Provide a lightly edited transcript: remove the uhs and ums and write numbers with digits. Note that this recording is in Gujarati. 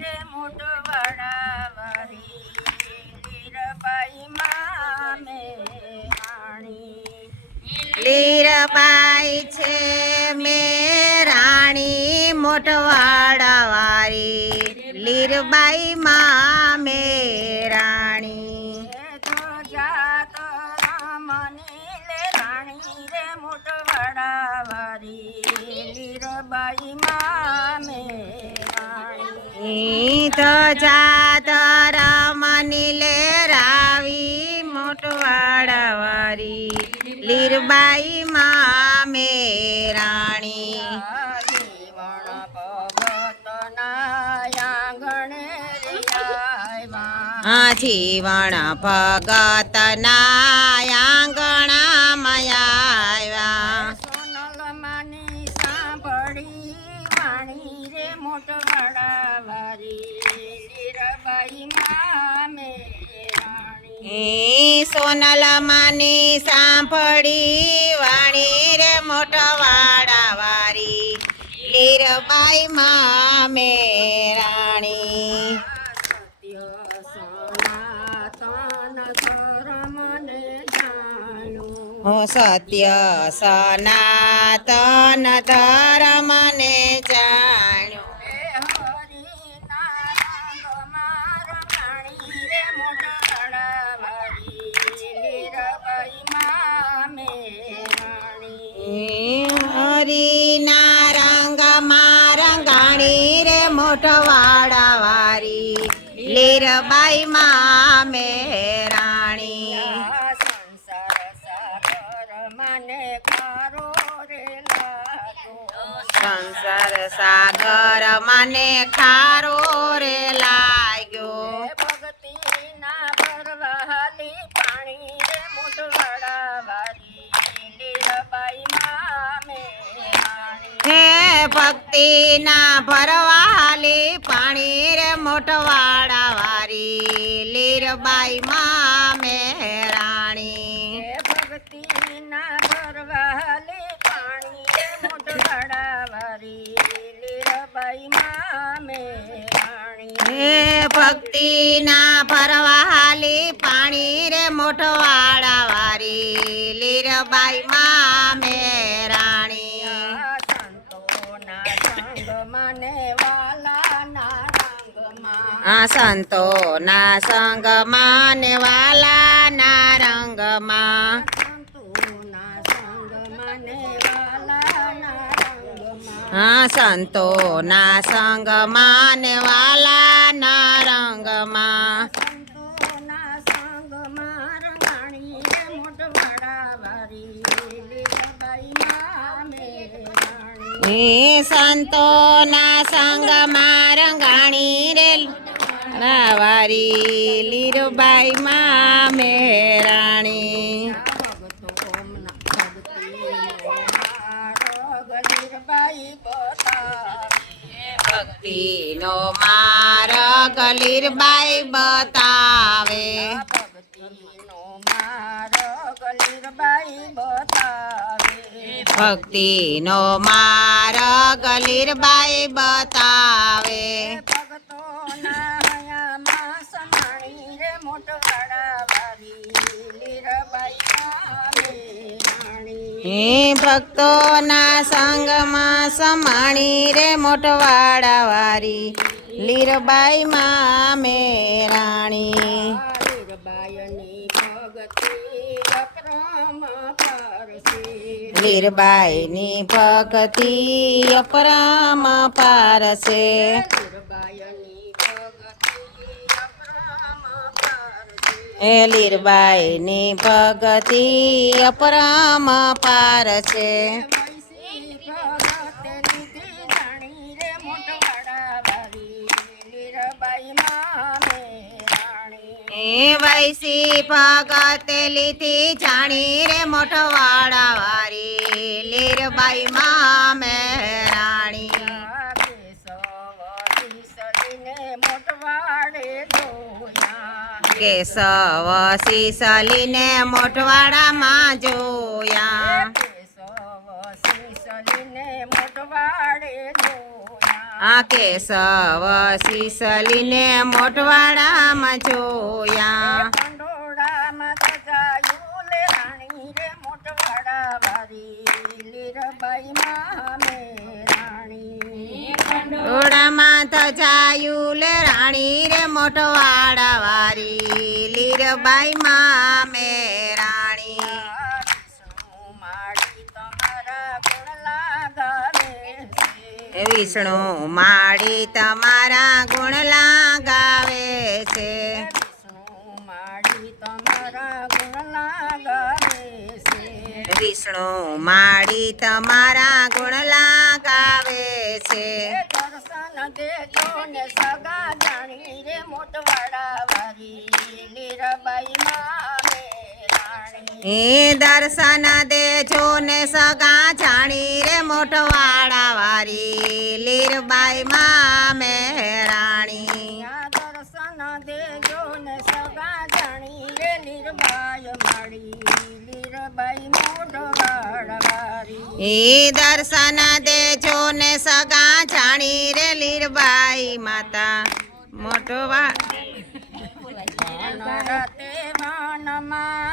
રે મોટવાડા વારી લીરબાઈ મામે રાણી લીરબાઈ છે મેં રાણી મોટવાડા વારી લીરબાઈ માં મેં રાણી જાત રામની લે રાણી રે મોટવાડા વારી લીરબાઈ મામે રાણી તો જાત રમની લે રાવી મોટવાડા વારી લીરબાઈ માં મેં રાણી જીવણ ભગતના આંગણામાં આવ્યા સોનલમાની સાંભળી વાણી રે મોટવાડા વારી લીરબાઈ મામે રાણી સોનલમાની સાંભળી વાણી રે મોટવાડા વારી લીરબાઈ માં મેં રાણી સત્ય સનાતન ધર્મને જાણ્યું હરિના રંગમાં રંગાણી રે મોટવાડા વારી લીરબાઈ માં મેં રાણી સંસાર સાગર મને ખારો રે લાગ્યો ભક્તિના ભરવાલી પાણી રે મોટવાડા વારી લીરબાઈ મામે રાણી હે ભક્તિના ભરવાલી પાણી રે મોટવાડા વારી લીરબાઈ માં મેં રાણી ભક્તિના ભરવાલી પાણી રે મોટવાડા વારી લીરબાઈ મામે રાણી હે ભક્તિના ભરવાલી પાણી રે મોટવાડા વારી લીરબાઈ માં મેં રાણી સંતોના સંગમાં ને વાલાના રંગમાં સંતોના સંગમાં ને વાલાના રંગમાં સંતોના સંગમાં રંગાણી રે વારી લીરબાઈ માં મેં રાણી ભક્તિનો માર્ગ લીરબાઈ બતાવે ભક્તિનો માર્ગ લીરબાઈ બતાવે ભક્તોના સંગમાં સમાણી રે મોટવાડા વારી લીરબાઈ માં મેં રાણી લીરબાઈની ભક્તિ અપરમ પારસે હે લીરબાઈની ભક્તિ અપરમ પારસે વૈસી ભગતે લીધી જાણી રે મોટવાડા વારી લીરબાઈ માં મેં રાણી કેશવ સીસલીને મોટવાડામાં જોયા આ કેશવ સીસલીને મોટવાડામાં જોયા કંડોળામાં સજાયું લે રાણી રે મોટવાડા વારી લીરબાઈ મામે રાણી ડોળામાં તજાયું લે રાણી રે મોટવાડા વારી લીરબાઈ મામે રાણી વિષ્ણુ માળી તમારા ગુણ લાગાવે છે વિષ્ણુ માળી તમારા ગુણ લાગાવે છે વિષ્ણુ માળી તમારા ગુણ લાગાવે છે વિષ્ણુ માળી તમારા ગુણ લાગાવે છે દર્શન દેજો ને સગા જાણી રે મોટવાડા વારી લીરબાઈ મામે રાણી એ દર્શન દેજો ને સગા જાણી રે મોટવાડા વારી લીરબાઈ મામે રાણી દર્શન દેજો ને સગા જાણી રે લીરબાઈ માળી લીરબાઈ મોટવાડા વારી એ દર્શન દેજો ને સગા જાણી રે લીરબાઈ માતા મોટવા રાતે વનમાં